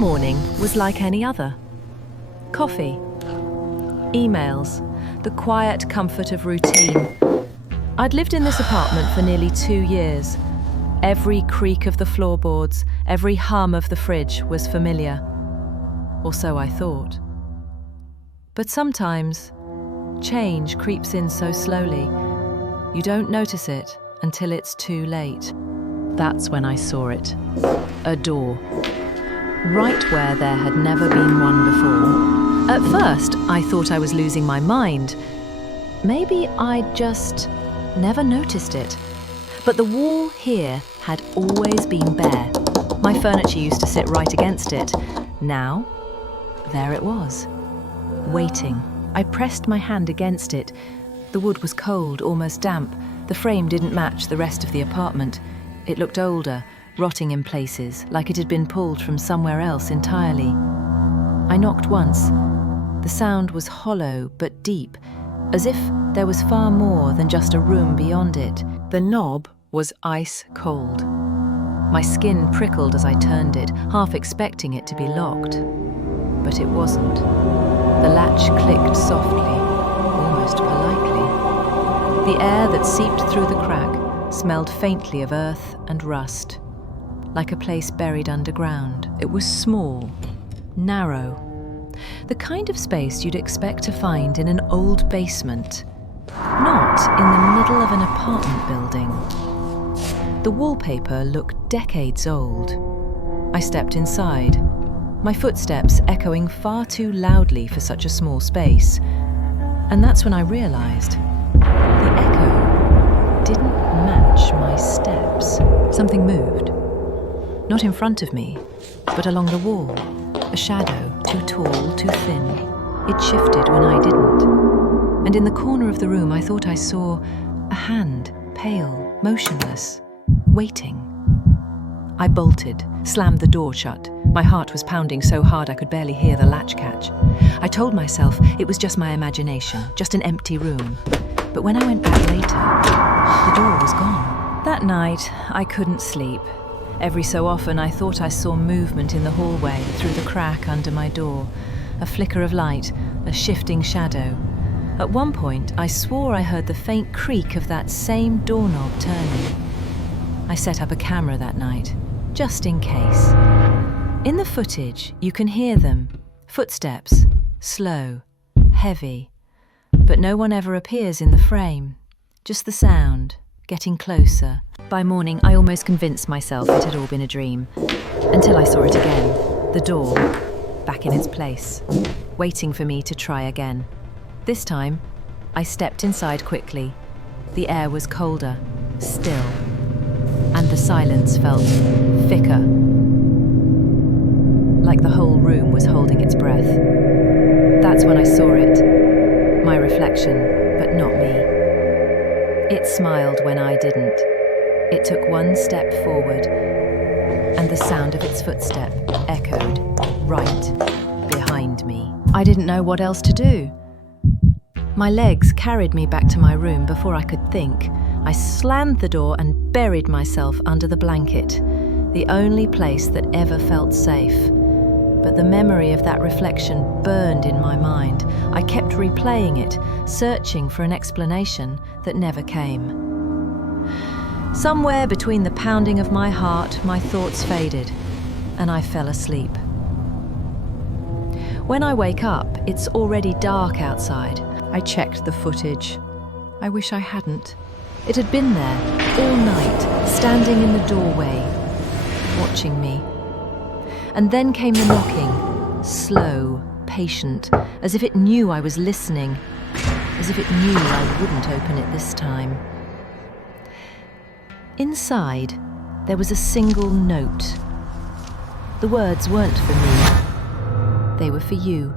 morning was like any other. Coffee, emails, the quiet comfort of routine. I'd lived in this apartment for nearly 2 years. Every creak of the floorboards, every hum of the fridge was familiar. Or so I thought. But sometimes, change creeps in so slowly, you don't notice it until it's too late. That's when I saw it. A door. Right where there had never been one before. At first, I thought I was losing my mind. Maybe I'd just never noticed it. But the wall here had always been bare. My furniture used to sit right against it. Now, there it was, waiting. I pressed my hand against it. The wood was cold, almost damp. The frame didn't match the rest of the apartment. It looked older, rotting in places, like it had been pulled from somewhere else entirely. I knocked once. The sound was hollow but deep, as if there was far more than just a room beyond it. The knob was ice cold. My skin prickled as I turned it, half expecting it to be locked. But it wasn't. The latch clicked softly, almost politely. The air that seeped through the crack smelled faintly of earth and rust, like a place buried underground. It was small, narrow, the kind of space you'd expect to find in an old basement, not in the middle of an apartment building. The wallpaper looked decades old. I stepped inside, my footsteps echoing far too loudly for such a small space. And that's when I realized the echo didn't match my steps. Something moved. Not in front of me, but along the wall. A shadow, too tall, too thin. It shifted when I didn't. And in the corner of the room, I thought I saw a hand, pale, motionless, waiting. I bolted, slammed the door shut. My heart was pounding so hard I could barely hear the latch catch. I told myself it was just my imagination, just an empty room. But when I went back later, the door was gone. That night, I couldn't sleep. Every so often, I thought I saw movement in the hallway through the crack under my door. A flicker of light, a shifting shadow. At one point, I swore I heard the faint creak of that same doorknob turning. I set up a camera that night, just in case. In the footage, you can hear them. Footsteps, slow, heavy. But no one ever appears in the frame. Just the sound, getting closer. By morning, I almost convinced myself it had all been a dream. Until I saw it again. The door, back in its place, waiting for me to try again. This time, I stepped inside quickly. The air was colder, still. And the silence felt thicker. Like the whole room was holding its breath. That's when I saw it. My reflection, but not me. It smiled when I didn't. It took one step forward, and the sound of its footstep echoed right behind me. I didn't know what else to do. My legs carried me back to my room before I could think. I slammed the door and buried myself under the blanket, the only place that ever felt safe. But the memory of that reflection burned in my mind. I kept replaying it, searching for an explanation that never came. Somewhere between the pounding of my heart, my thoughts faded, and I fell asleep. When I wake up, it's already dark outside. I checked the footage. I wish I hadn't. It had been there all night, standing in the doorway, watching me. And then came the knocking, slow, patient, as if it knew I was listening, as if it knew I wouldn't open it this time. Inside, there was a single note. The words weren't for me. They were for you.